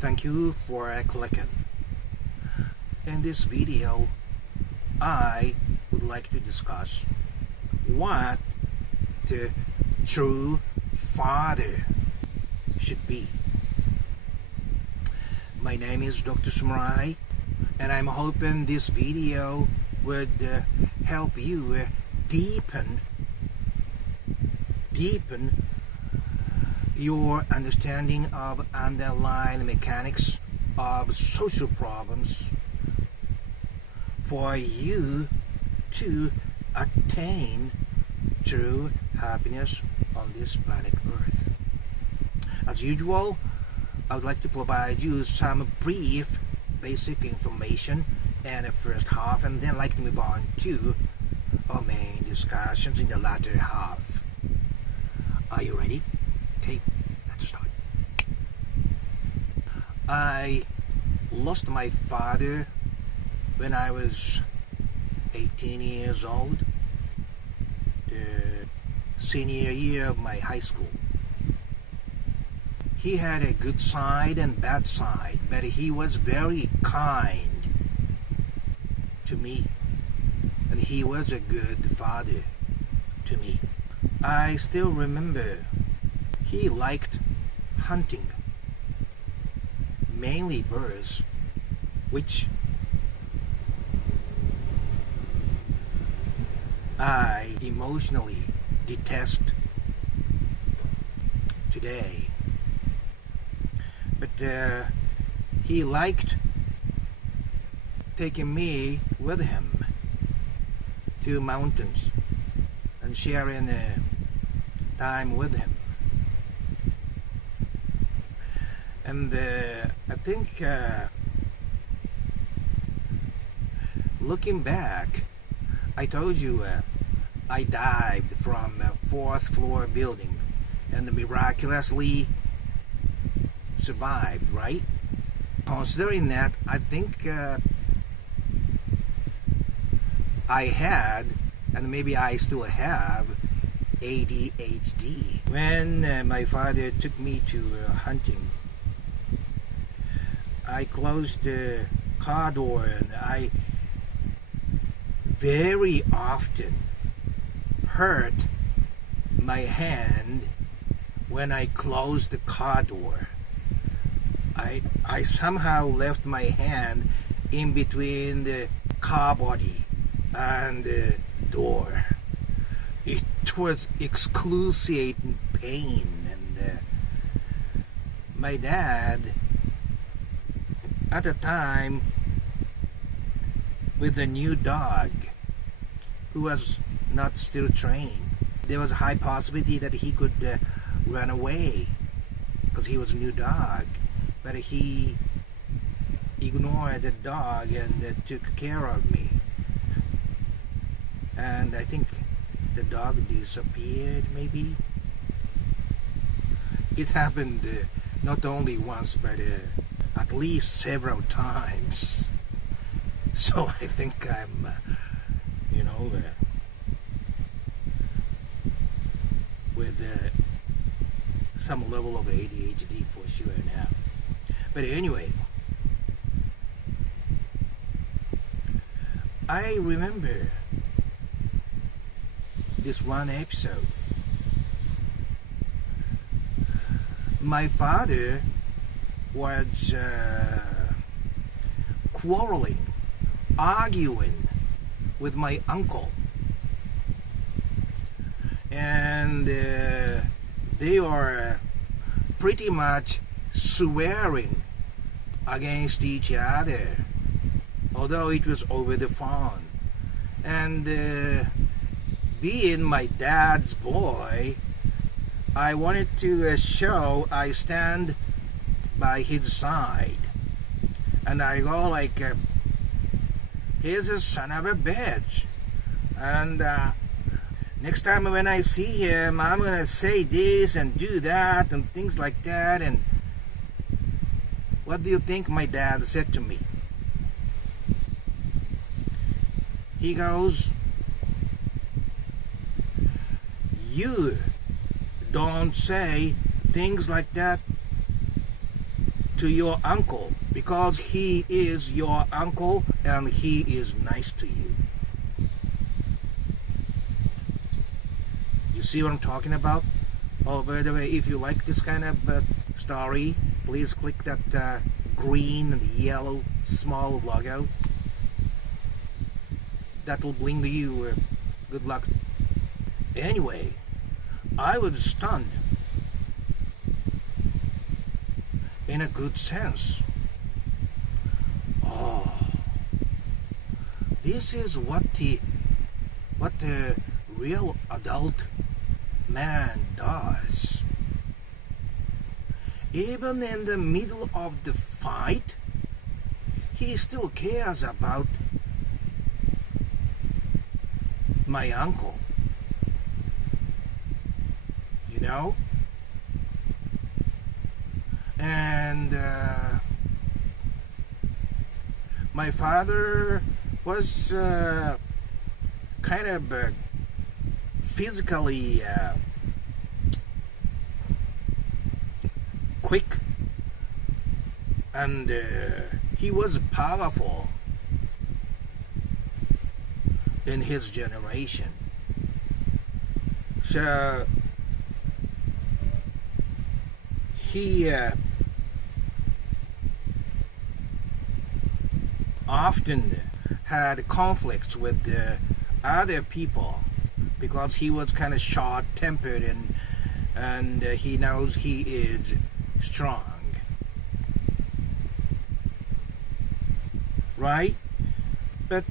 Thank you for clicking. In this video, I would like to discuss what the true father should be. My name is Dr. Samurai, and I'm hoping this video would help you deepen your understanding of underlying mechanics of social problems for you to attain true happiness on this planet Earth. As usual, I would like to provide you some brief basic information in the first half, and then like to move on to our main discussions in the latter half. Are you ready? Okay, let's start. I lost my father when I was 18 years old, the senior year of my high school. He had a good side and bad side, but he was very kind to me, and he was a good father to me. I still remember he liked hunting, mainly birds, which I emotionally detest today. But he liked taking me with him to mountains and sharing time with him. And I think looking back, I told you I dived from a 4th floor building and miraculously survived, right? Considering that, I think I had, and maybe I still have, Adhd. When my father took me to hunting, I closed the car door, and I very often hurt my hand when I closed the car door. I somehow left my hand in between the car body and the door. It was excruciating pain, and my dad at the time, with a new dog who was not still trained, there was a high possibility that he could run away because he was a new dog. But he ignored the dog and took care of me. And I think the dog disappeared, maybe. It happened not only once, but at least several times. So I think I'm, with some level of ADHD for sure now. But anyway, I remember this one episode. My father was quarreling, arguing with my uncle, and they are pretty much swearing against each other, although it was over the phone. And being my dad's boy, I wanted to show I stand by his side, and I go like, he's a son of a bitch, and next time when I see him, I'm gonna say this and do that and things like that. And what do you think my dad said to me? He goes, you don't say things like that to your uncle because he is your uncle and he is nice to you. You see what I'm talking about? Oh, by the way, if you like this kind of story, please click that green and yellow small logo. That'll bring you good luck. Anyway, I was stunned in a good sense. Oh, this is what the real adult man does. Even in the middle of the fight, he still cares about my uncle. You know? And my father was kind of physically quick, and he was powerful in his generation. So he often had conflicts with other people because he was kind of short-tempered and he knows he is strong, right? But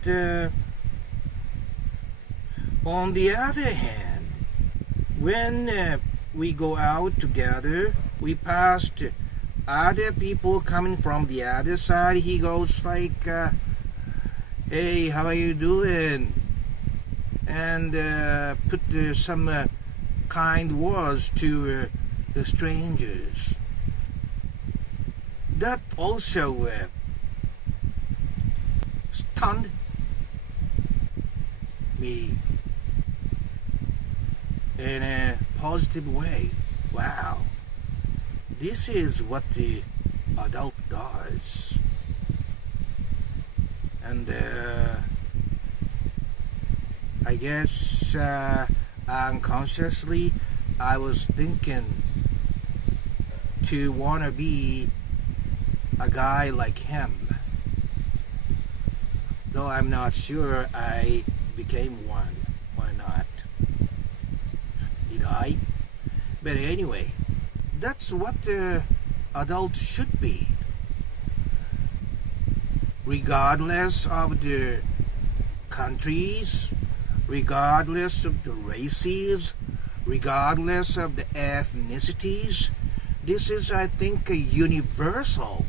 on the other hand, when we go out together, we pass other people coming from the other side. He goes like, hey, how are you doing? And put some kind words to the strangers. That also stunned me in a positive way. Wow, this is what the adult does. And I guess unconsciously I was thinking to want to be a guy like him, though I'm not sure I became one or not. Did I? But anyway, that's what the adults should be, regardless of the countries, regardless of the races, regardless of the ethnicities. This is, I think, a universal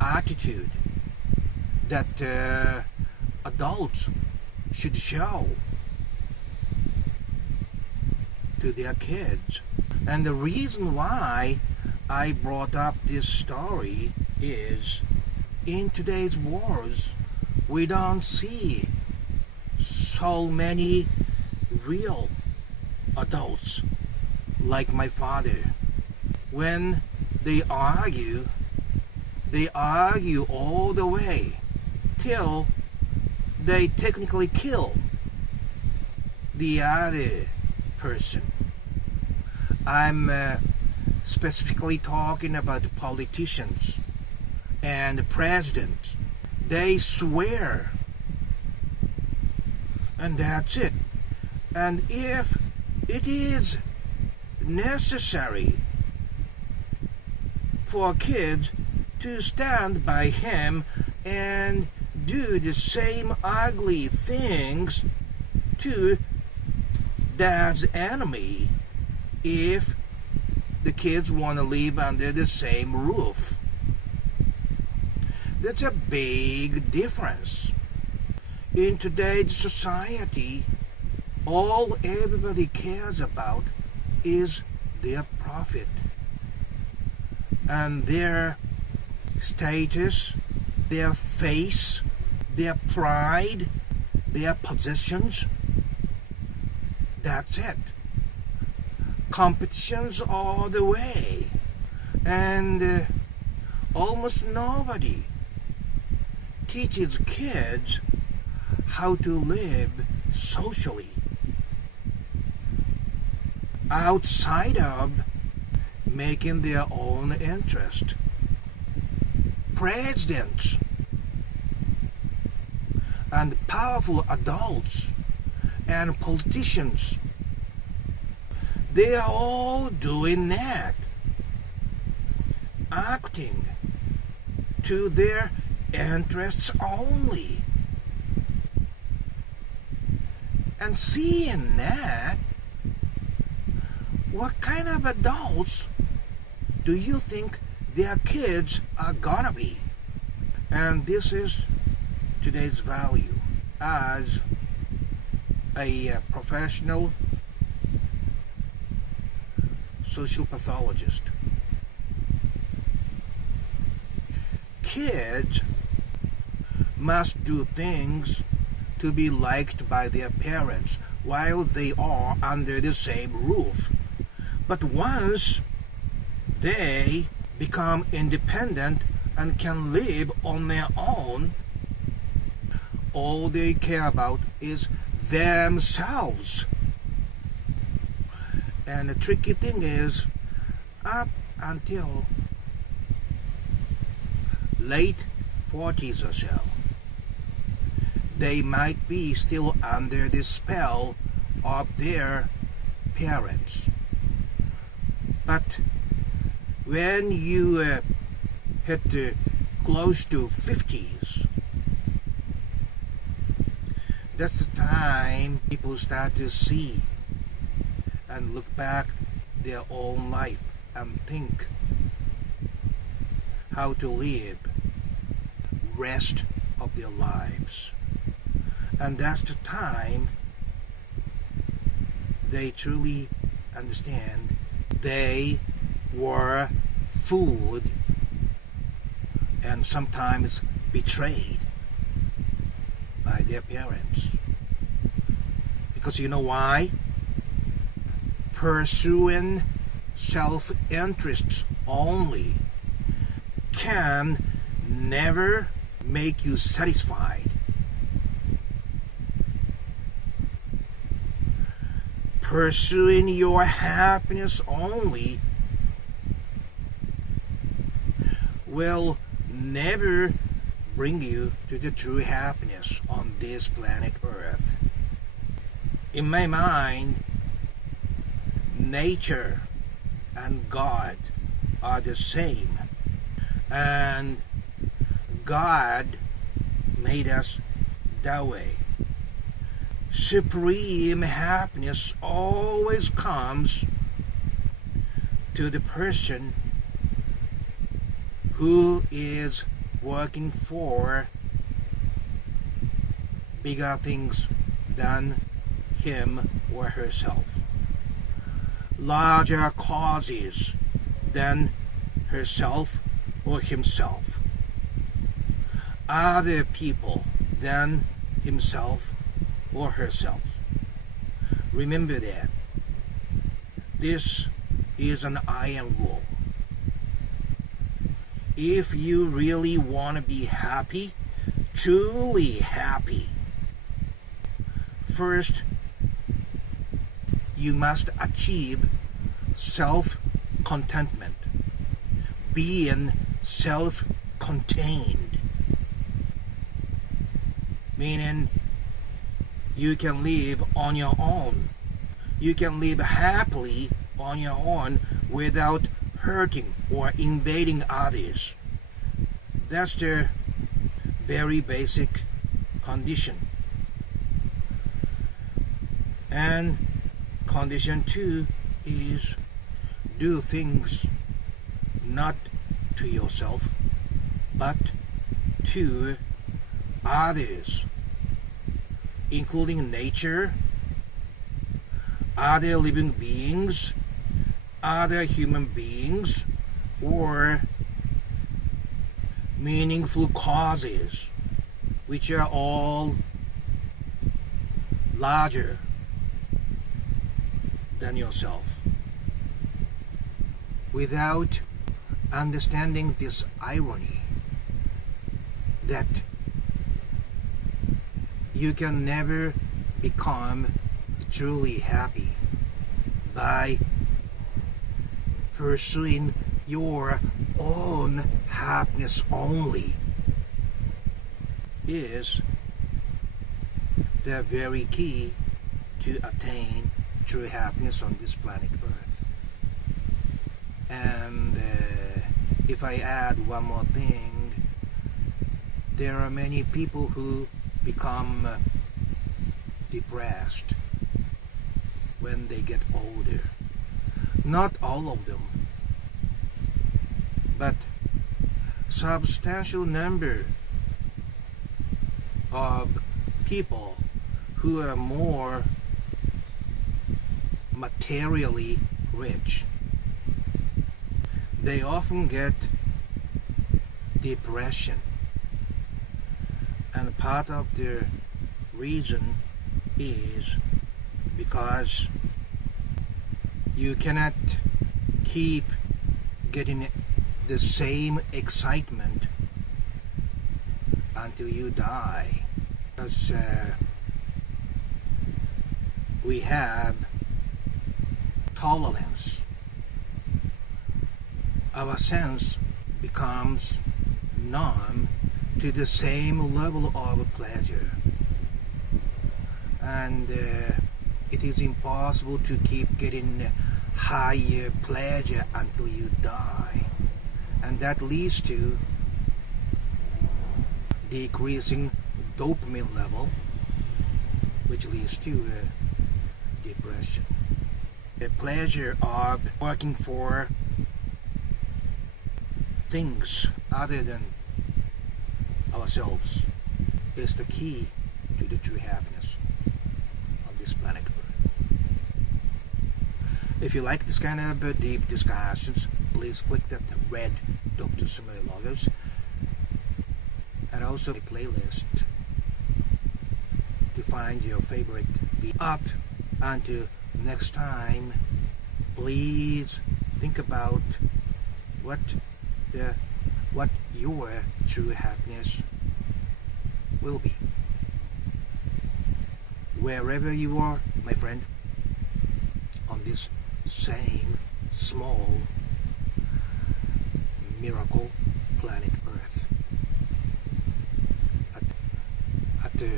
attitude that adults should show to their kids. And the reason why I brought up this story is, in today's wars, we don't see so many real adults like my father. When they argue all the way till they technically kill the other person. I'm specifically talking about the politicians and the presidents. They swear, and that's it. And if it is necessary for kids to stand by him and do the same ugly things to dad's enemy, if the kids want to live under the same roof. That's a big difference. In today's society, all everybody cares about is their profit and their status, their face, their pride, their possessions. That's it. Competitions all the way. And almost nobody teaches kids how to live socially outside of making their own interest. Presidents and powerful adults and politicians, they are all doing that, acting to their interests only. And seeing that, what kind of adults do you think their kids are gonna be? And this is today's value as a professional social pathologist. Kids must do things to be liked by their parents while they are under the same roof. But once they become independent and can live on their own, all they care about is themselves. And the tricky thing is, up until late 40s or so, they might be still under the spell of their parents. But when you hit close to 50s, that's the time people start to see and look back their own life and think how to live rest of their lives. And that's the time they truly understand they were fooled and sometimes betrayed by their parents. Because you know why? Pursuing self-interests only can never make you satisfied. Pursuing your happiness only will never bring you to the true happiness on this planet Earth. In my mind, nature and God are the same. And God made us that way. Supreme happiness always comes to the person who is working for bigger things than him or herself, larger causes than herself or himself, other people than himself or herself. Remember that. This is an iron rule. If you really want to be happy, truly happy, first you must achieve self-contentment, being self-contained, meaning you can live on your own. You can live happily on your own without hurting or invading others. That's the very basic condition. And condition 2 is do things not to yourself but to others, including nature, other living beings, other human beings, or meaningful causes, which are all larger than yourself. Without understanding this irony that you can never become truly happy by pursuing your own happiness only is the very key to attain true happiness on this planet Earth. And if I add one more thing, there are many people who become depressed when they get older. Not all of them, but substantial number of people who are more materially rich. They often get depression, and part of the reason is because you cannot keep getting the same excitement until you die, because we have tolerance. Our sense becomes numb to the same level of pleasure, and it is impossible to keep getting higher pleasure until you die, and that leads to decreasing dopamine level, which leads to depression. The pleasure of working for things other than ourselves is the key to the true happiness on this planet Earth. If you like this kind of deep discussions, please click that red Dr. Sumoe logos, and also the playlist to find your favorite beat. Up until next time, please think about what your true happiness will be. Wherever you are, my friend, on this same small miracle planet Earth, at the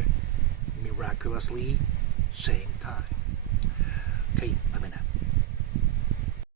miraculously same time. Okay, bye-bye now.